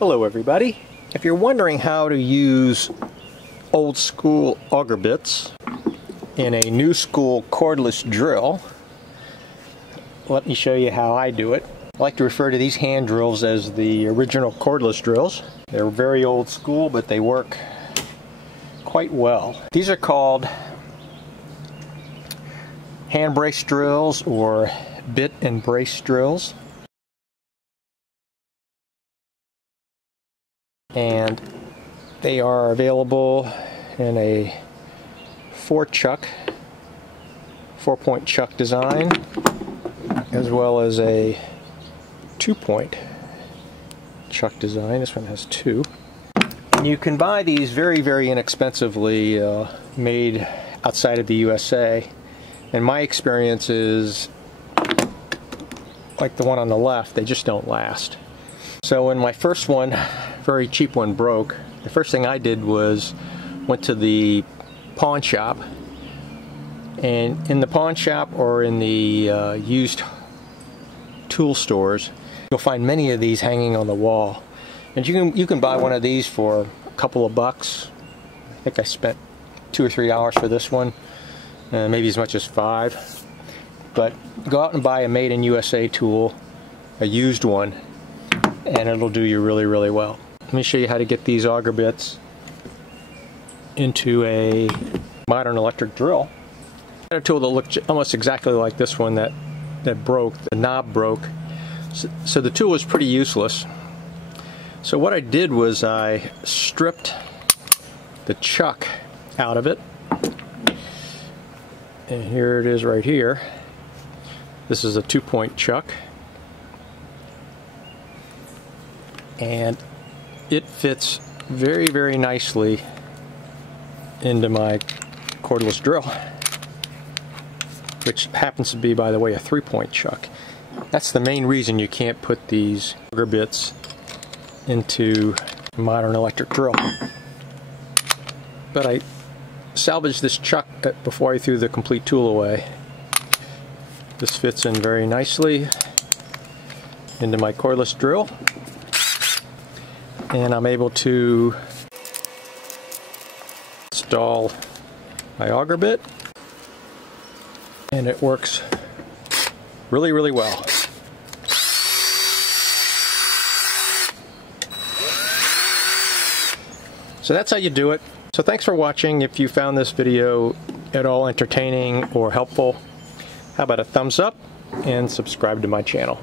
Hello everybody. If you're wondering how to use old school auger bits in a new school cordless drill, let me show you how I do it. I like to refer to these hand drills as the original cordless drills. They're very old school, but they work quite well. These are called hand brace drills or bit and brace drills. And they are available in a 4-point chuck design, as well as a 2-point chuck design. This one has 2. And you can buy these very, very inexpensively made outside of the USA. And my experience is, like the one on the left, they just don't last. So when my first one, very cheap one, broke, the first thing I did was went to the pawn shop. And in the pawn shop or in the used tool stores, you'll find many of these hanging on the wall. And you can buy one of these for a couple of bucks. I think I spent $2 or $3 for this one, maybe as much as $5. But go out and buy a made in USA tool, a used one, and it'll do you really, really well. Let me show you how to get these auger bits into a modern electric drill. I had a tool that looked almost exactly like this one that broke. The knob broke, so the tool was pretty useless. So what I did was I stripped the chuck out of it, and here it is right here. This is a 2-point chuck, and it fits very, very nicely into my cordless drill, which happens to be, by the way, a 3-point chuck. That's the main reason you can't put these auger bits into a modern electric drill. But I salvaged this chuck before I threw the complete tool away. This fits in very nicely into my cordless drill, and I'm able to install my auger bit, and it works really, really well. So that's how you do it. So thanks for watching. If you found this video at all entertaining or helpful, how about a thumbs up and subscribe to my channel.